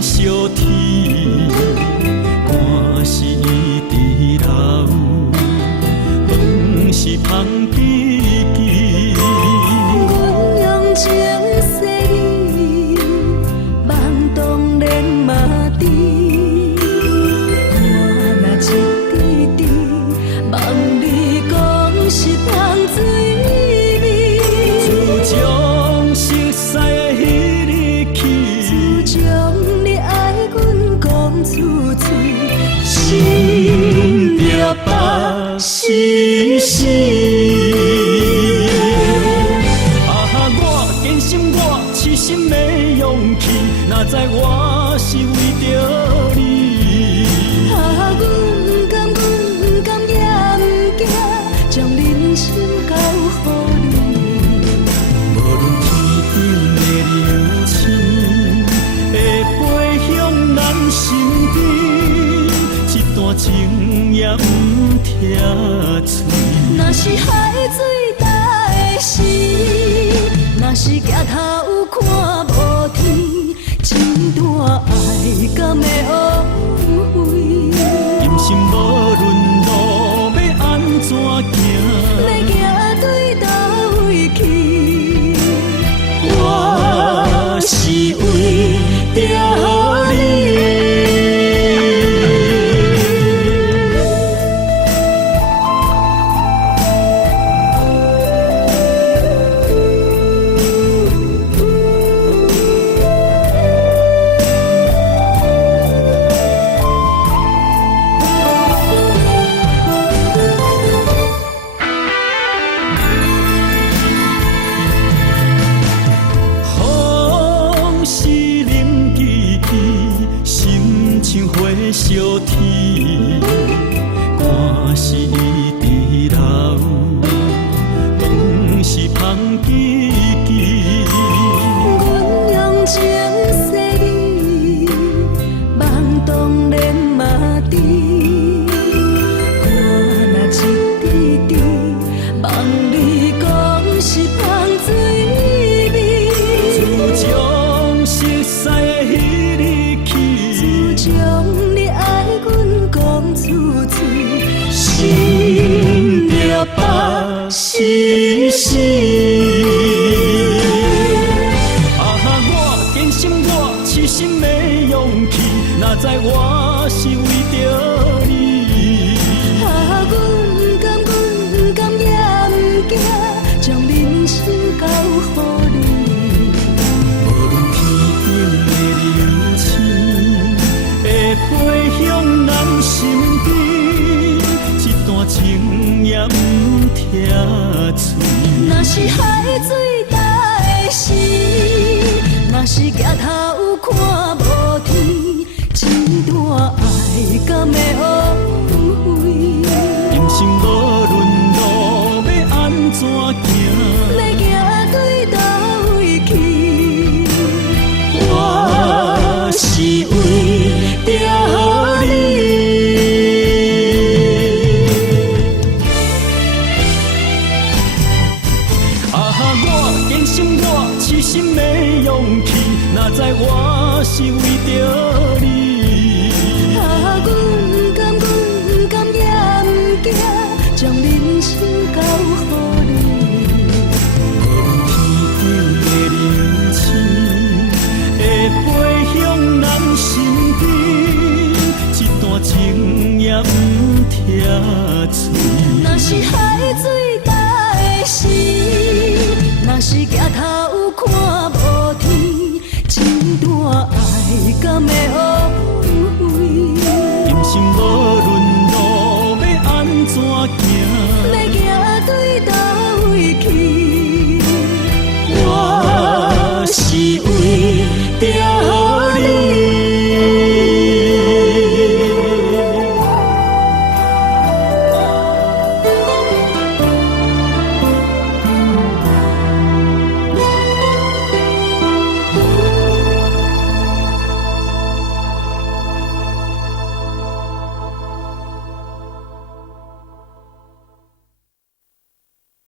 相天，汗是伊伫流，饭是芳枝枝。阮用情细意，梦当然嘛知。我若一滴滴，梦你讲是香水味。自从熟悉的迄日起，自从你爱阮讲出嘴，心着北死死。我坚信我痴心的勇气，哪知我是为着你。阮甘也不惊，将人生交予你。无论天顶的流星会飞向咱身边，一段情也不听嘴。若是海水大的时，若是举头看无天，真大爱敢会后悔？人生无论路要安怎行，要行对倒位去？我是为着你。风是冷记记，心像火烧天，汗是伊伫流，饭是芳枝枝。阮用情细意，梦当然嘛知。汗若一滴滴，梦你讲是香水味。自从熟悉的迄日起，自从你爱阮讲出嘴，心着北死死。我坚信我痴心的勇气，哪知我是为着你。阮甘也不惊，将人生交予你。无论天顶的流星会飞向咱身边，一段情也不听嘴。若是海水大的时，若是举头看无天，真大爱敢会后悔？人生无论路要安怎行，要行对倒位去？我是为着你。我坚信我痴心的勇气，哪知我是为着你。阮甘也不惊，将人生交予